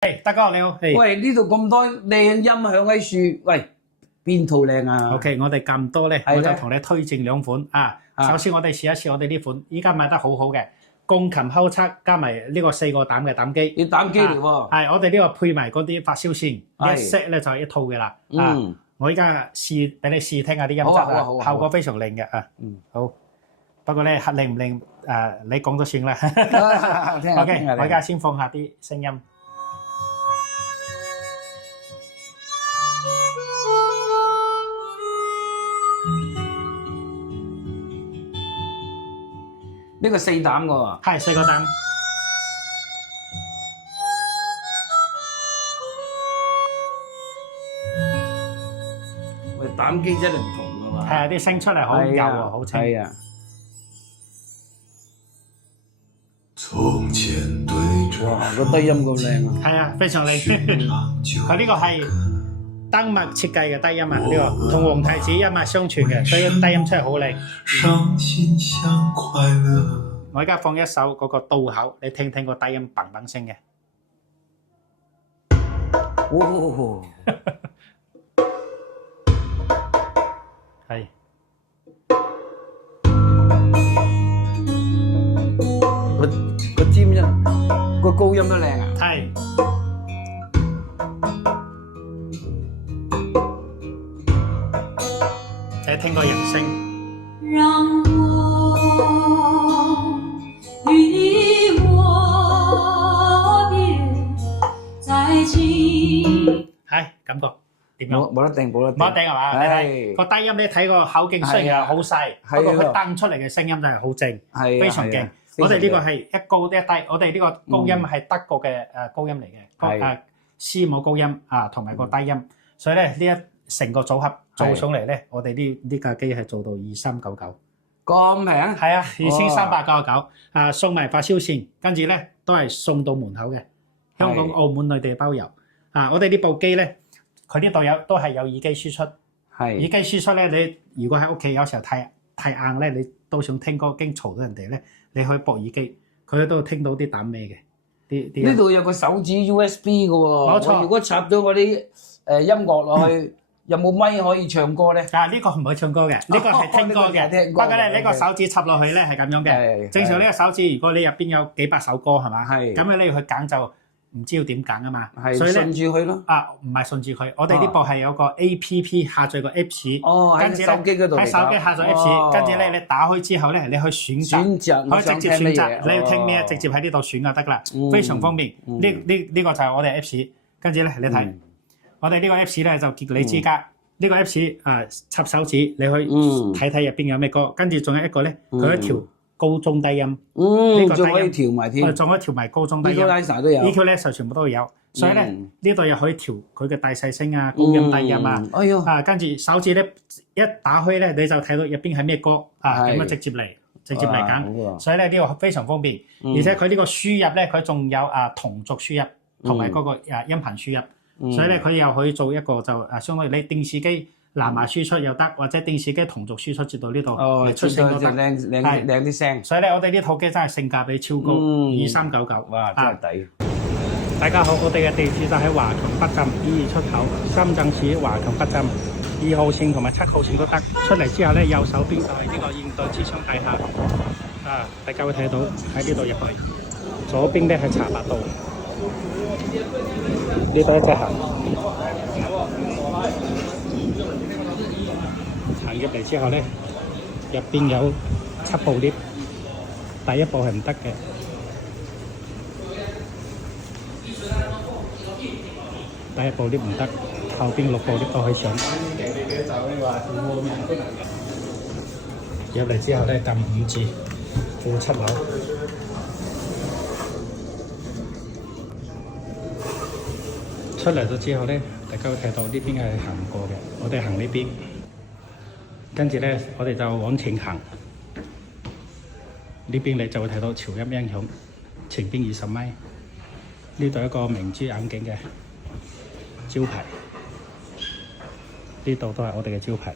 德哥你好。喂，呢度咁多靚音響喺樹，喂，邊套靚啊 ？OK，我哋咁多咧，我就同你推薦兩款啊。首先我哋試一試我哋呢款，依家賣得好好嘅，鋼琴後側加埋呢個4個膽嘅膽機。要膽機嚟喎。係，我哋呢個配埋嗰啲發燒線，一 set 咧就係一套嘅啦。我依家試俾你試聽下啲音質啊，效果非常靚嘅啊。好。不過咧，靚唔靚你講咗算啦。OK， 我而家先放下啲聲音。呢個4膽嘅喎。係4個膽。喂，膽機真係唔同㗎嘛。係啊，啲聲出嚟好幼啊，好清。係啊。哇，個低音咁靚啊！係啊，非常靚。佢呢個係丹麥設計嘅低音啊，呢個同皇太子一脈相傳嘅，所以低音出嚟好靚。我而家放一首嗰個倒口，你聽聽個低音砰砰聲嘅。哦，係。個尖音，個高音都靚啊！係。你聽個人聲。讓我與你握別在一起。係感覺點樣？冇得定，冇得定。冇得定係嘛？你睇個低音，你睇個口徑雖然係好細，不過佢登出嚟嘅聲音就係好正，非常勁。我哋呢個係一高一低，我哋呢個高音係德國嘅高音嚟嘅，斯姆高音啊，同埋個低音，所以咧呢一成個組合做上嚟咧，我哋呢架機係做到2399，咁平？係啊，2399啊，送埋發燒線，跟住咧都係送到門口嘅，香港、澳門、內地包郵啊！我哋呢部機咧，佢呢度都係有耳機輸出，耳機輸出咧，你如果喺屋企有時候太硬咧，你都想聽歌驚嘈到人哋咧。你可以駁耳機，佢都聽到啲膽味嘅。呢度有個手指 USB 嘅喎，冇錯。如果插咗嗰啲音樂落去，有冇咪可以唱歌咧？呢個唔可以唱歌嘅，呢個係聽歌嘅。不過咧，呢個手指插落去咧係咁樣嘅。正常呢個手指，如果你入邊有幾百首歌係嘛？係。咁你要去揀就唔知要點揀啊嘛。係。所以順住佢咯。唔係順住佢，我哋呢部係有個 APP 下載個 Apps。哦，喺手機嗰度。喺手機下載 Apps，跟住咧你打開之後咧，你去選擇，可以直接選擇你要聽咩，直接喺呢度選就得啦，非常方便。呢個就係我哋 Apps，跟住咧你睇，我哋呢個 Apps 咧就結你之家。呢個 Apps 插手指，你去睇睇入邊有咩歌，跟住仲有一個咧，佢一調高中低音，呢個仲可以調埋添，仲可以調埋高中低音 ，EQ 都有 ，EQ 全部都有，所以咧呢度又可以調佢嘅大細聲啊、高音低音啊，跟住手指咧一打開咧，你就睇到入邊係咩歌啊，咁啊直接嚟揀，所以咧呢個非常方便，而且佢呢個輸入咧，佢仲有同軸輸入同埋嗰個音頻輸入。所以咧，佢又可以做一個就相當於你電視機藍牙輸出又得，或者電視機同軸輸出接到呢度嚟出聲都得，靚啲聲。所以咧，我哋呢套機真係性價比超高，2399。哇，真係抵！大家好，我哋嘅地址就喺華強北站22出口，深圳市華強北站2號線同埋7號線都得。出嚟之後咧，右手邊就係呢個現代之窗大廈。大家會睇到喺呢度入去，左邊咧係茶百道。呢度一隻行入嚟之後咧，入邊有7部 lift，第一部係唔得嘅，第一部 lift 唔得，後邊6部 lift 都可以上。入嚟之後咧，撳5字，到7樓。出嚟咗之後咧，大家會睇到呢邊係行唔過嘅，我哋行呢邊，跟住咧我哋就往前行，呢邊你就會睇到潮音音響，前邊20米，呢度一個明珠眼鏡嘅招牌，呢度都係我哋嘅招牌，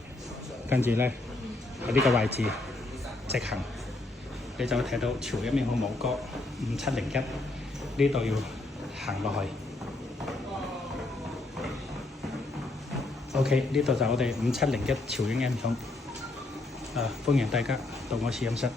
跟住咧喺呢個位置直行，你就會睇到潮音音響冇歌5701，呢度要行落去。OK， 呢度就我哋5701潮英 M 廠，歡迎大家到我試音室。